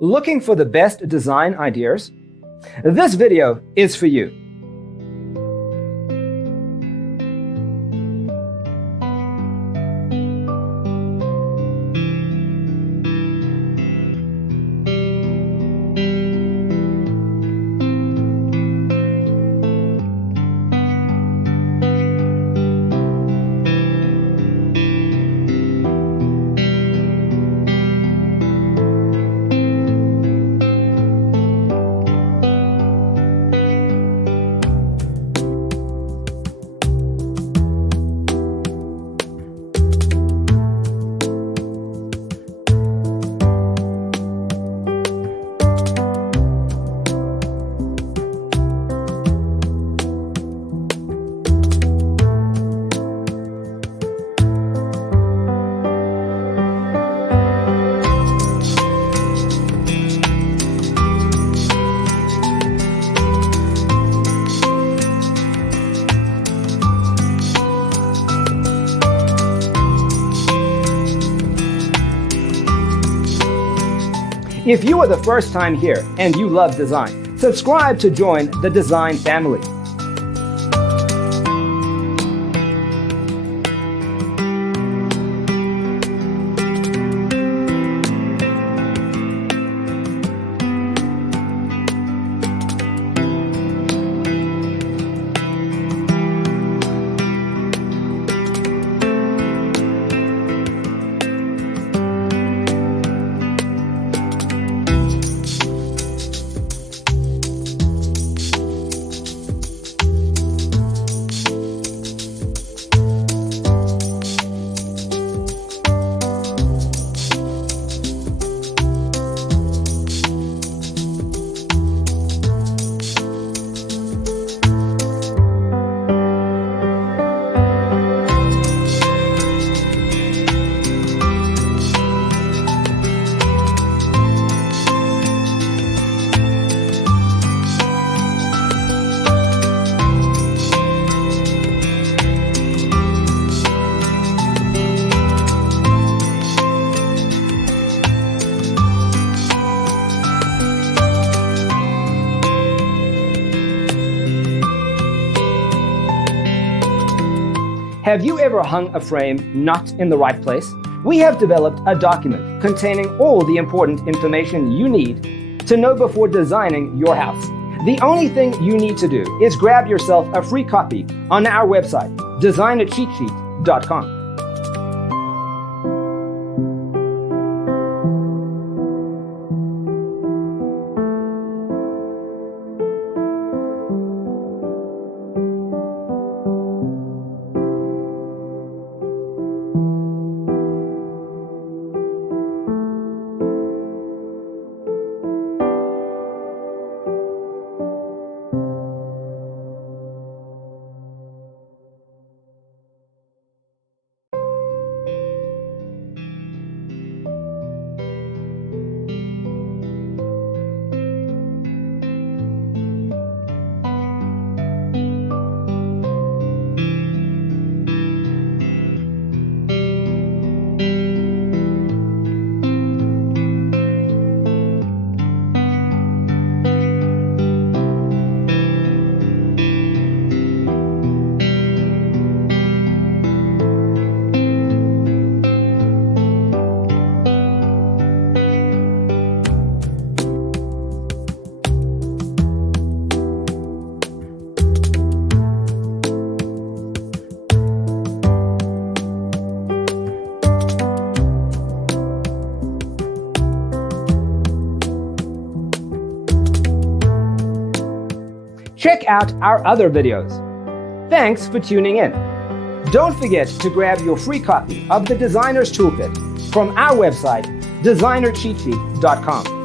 Looking for the best design ideas? This video is for you. If you are the first time here and you love design, subscribe to join the design family. Have you ever hung a frame not in the right place? We have developed a document containing all the important information you need to know before designing your house. The only thing you need to do is grab yourself a free copy on our website, designercheatsheet.com. Check out our other videos. Thanks for tuning in. Don't forget to grab your free copy of the Designer's Toolkit from our website, designercheatsheet.com.